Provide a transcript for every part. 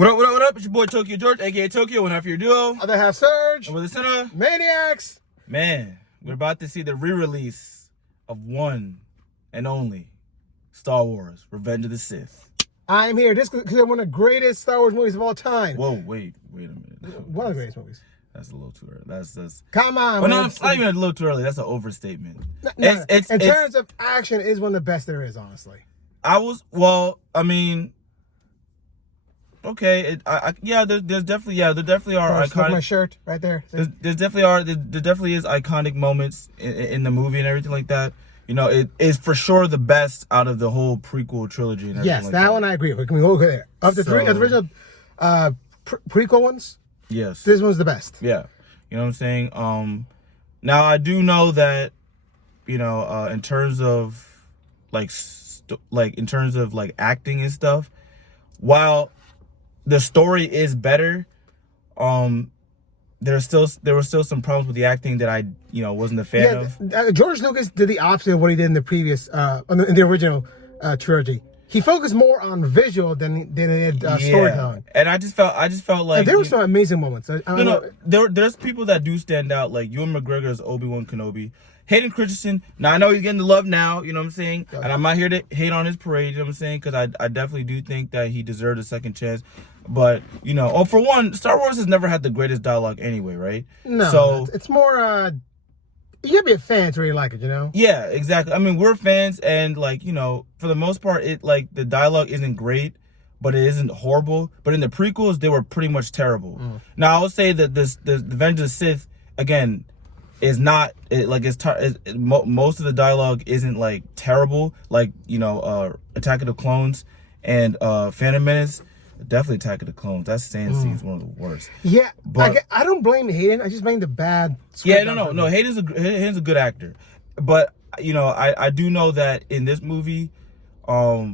What up, what up, what up? It's your boy Tokyo George, aka Tokyo, one half your duo. Other half Surge. And with the center, Maniacs. man, we're about to see the re-release of one and only Star Wars: Revenge of the Sith. I'm here just because it's one of the greatest Star Wars movies of all time. Whoa, wait a minute. One of the greatest movies. That's a little too early. That's. Come on, Well, man. no, it's not even a little too early. That's an overstatement. No, in terms of action, is one of the best there is, honestly. Okay, there definitely are iconic. My shirt right there. There definitely is iconic moments in the movie and everything like that. You know, it is for sure the best out of the whole prequel trilogy. And everything yes, like that one I agree with. Can we go there? Of the three original prequel ones, yes, this one's the best. Yeah, you know what I'm saying. Now I do know that, you know, in terms of in terms of acting and stuff, while the story is better, there were still some problems with the acting that I wasn't a fan of. George Lucas did the opposite of what he did in the previous in the original trilogy. He focused more on visual than he did storytelling. And I just felt like there were some amazing moments. There's people that do stand out, like Ewan McGregor as Obi-Wan Kenobi. Hayden Christensen, now I know he's getting the love now, you know what I'm saying? Yeah. And I'm not here to hate on his parade, you know what I'm saying? Because I definitely do think that he deserved a second chance. But, for one, Star Wars has never had the greatest dialogue anyway, right? No, so it's more, you gotta be a fan to really like it, you know? Yeah, exactly. I mean, we're fans, and, for the most part, the dialogue isn't great, but it isn't horrible. But in the prequels, they were pretty much terrible. Now, I would say that the Revenge of the Sith, again, is not most of the dialogue isn't terrible, Attack of the Clones and Phantom Menace. Definitely Attack of the Clones. That sand scene is one of the worst. Yeah, but I don't blame Hayden. I just blame the bad. Yeah, no. Hayden's a good actor, but I do know that in this movie, a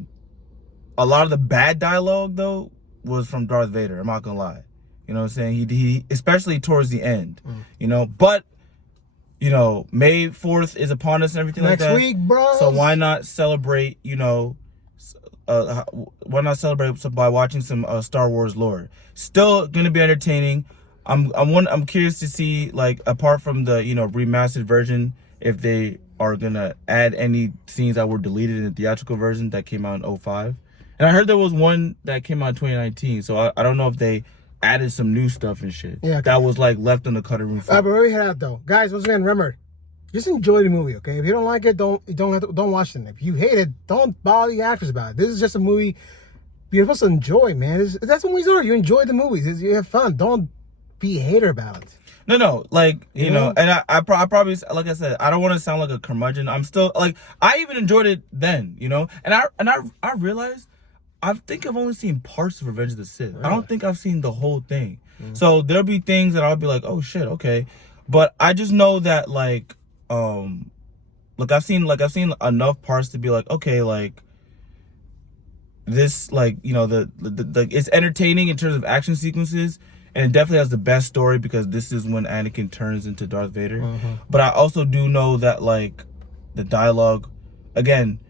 lot of the bad dialogue though was from Darth Vader. I'm not gonna lie. You know what I'm saying? He especially towards the end. But May 4th is upon us and everything like that. Next week, bro. So why not celebrate, why not celebrate by watching some Star Wars lore? Still gonna be entertaining. I'm curious to see, apart from the, remastered version, if they are gonna add any scenes that were deleted in the theatrical version that came out in 2005. And I heard there was one that came out in 2019, so I don't know if they added some new stuff and shit. Yeah, that was left on the cutting room floor. But where we head out though, guys. Once again, remember, just enjoy the movie, okay? If you don't like it, don't watch it. If you hate it, don't bother the actors about it. This is just a movie you're supposed to enjoy, man. That's what movies are. You enjoy the movies. You have fun. Don't be a hater about it. No, you know, and I probably, like I said, I don't want to sound like a curmudgeon. I'm still I even enjoyed it then, and I realized I think I've only seen parts of Revenge of the Sith. Really? I don't think I've seen the whole thing. So there'll be things that I'll be like, oh shit, okay. But I just know that I've seen enough parts to be like, okay, this, it's entertaining in terms of action sequences, and it definitely has the best story because this is when Anakin turns into Darth Vader. But I also do know that the dialogue, again,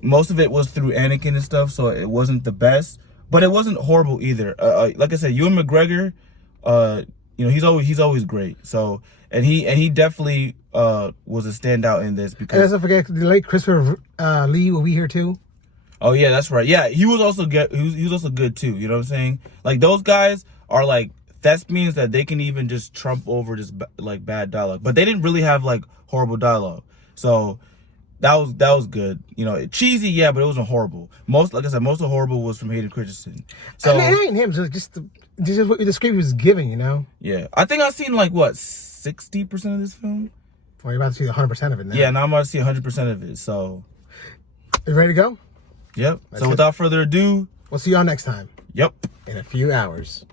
most of it was through Anakin and stuff, so it wasn't the best, but it wasn't horrible either. Like I said, Ewan McGregor, he's always great. So and he definitely was a standout in this because. And let's not forget the late Christopher Lee will be here too. Oh yeah, that's right. Yeah, he was also good. He was also good too. You know what I'm saying? Those guys are thespians that they can even just trump over just bad dialogue, but they didn't really have horrible dialogue. So. That was good, cheesy, yeah, but it wasn't horrible. Like I said, most of the horrible was from Hayden Christensen. So it ain't him, just what the script was giving, Yeah, I think I've seen 60% of this film. Well, you're about to see 100% of it now. Yeah, now I'm about to see 100% of it. So, you ready to go? Yep. So without further ado, we'll see y'all next time. Yep. In a few hours.